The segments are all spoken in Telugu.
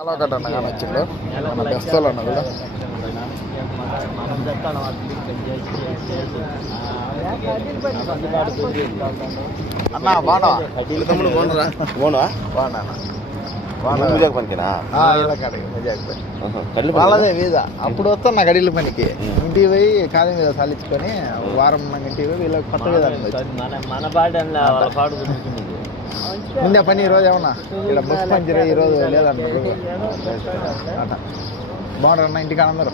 ఒకటి అన్న కానీ వచ్చిండు మన బెస్తలు అన్న కూడా అన్న బాగున్నా వాళ్ళదే వీధ అప్పుడు వస్తాను నా గడిల పనికి ఇంటికి పోయి కాలి మీద సాలించుకొని వారం ఉన్నాక ఇంటికి పోయి వీళ్ళకి కొత్త ముందే పని ఈరోజు ఏమన్నా ఇక్కడ బస్ పంచర్ ఈరోజు లేదన్నారు బాగుంటారు అన్న ఇంటికి అందరూ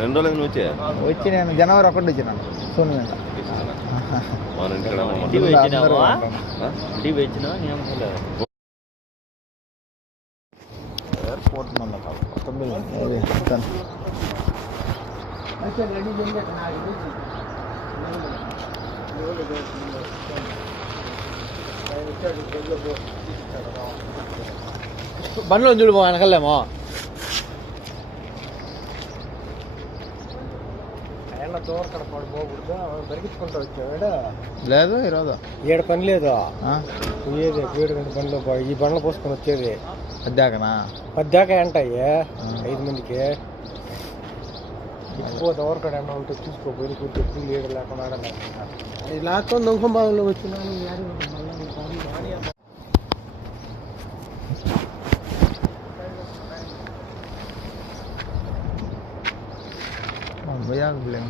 2 రోజులు వచ్చి నేను జనవరి 1 వచ్చినాను సోని ఎయిర్పోర్ట్ బండ్లో చూడు వెనకలేమో లేదు ఈరోజు 7 పని లేదు పోయేది 7 పనిలో ఈ బండ్లు పోసుకొని వచ్చేది పద్దాకనా పద్దాక అంటాయి 5 మందికి ఇచ్చిపోతే ఎవరికాడ ఏమన్నా ఉంటే చూసుకోపోయి కూర్చొచ్చి ఏడు లేకుండా లాక్కొని దొంగ భాగంలో వచ్చినాను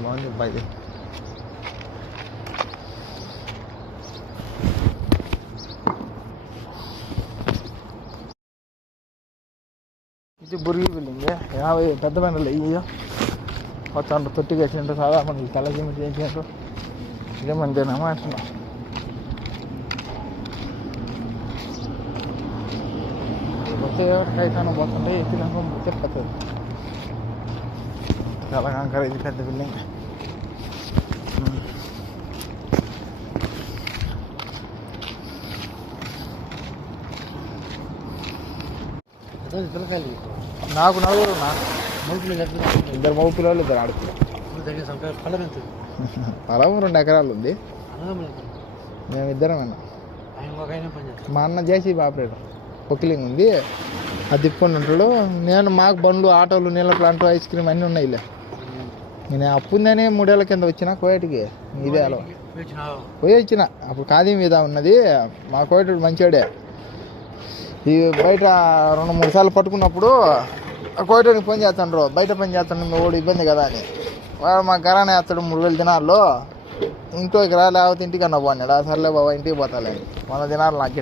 బాగుంది బాయ్ ఇది బుర్గి బిల్డింగ్ 50 పెద్ద బండ్లు ఇయ్యో మొత్తం తొట్టిగా వేసినట్టు సాదా మనకి తలకిమి చేసినట్టు ఇదేమంతేనామా అంటున్నా కొత్త ఎవరికైతే పోతుంటే ఎత్తినాక చెప్పతుంది చాలా కంకర ఇది పెద్ద బిల్డింగ్ నాకు నలుగురు ఇద్దరు మగ పిల్లలు 2 ఆడపిల్లలు పొలం 2 ఎకరాలు ఉంది మేమిద్దరం మా అన్న జేసీబీ ఆపరేటర్ పొక్కిలింగ్ ఉంది అది తిప్పుకొని ఉంటాడు నేను మాకు బండ్లు ఆటోలు నీళ్ళ ప్లాంట్ ఐస్ క్రీమ్ అన్నీ ఉన్నాయిలే నేను అప్పుందని 3 ఏళ్ళ కింద వచ్చిన కోయటికి ఇదే అలా పోయి వచ్చిన అప్పుడు ఖాదీ మీద ఉన్నది మా కోయటుడు మంచోడే ఈ బయట 2-3 సార్లు పట్టుకున్నప్పుడు కోయటానికి పని చేస్తాడు బయట పని చేస్తాడు ఓడి ఇబ్బంది కదా అని వాడు మా కరానే వేస్తాడు 3,000 దినాల్లో ఇంట్లోకి రా లేకపోతే ఇంటికి అన్న పోన్నాడు సర్లే బాబా ఇంటికి పోతాలే 100 దినాలు నాకు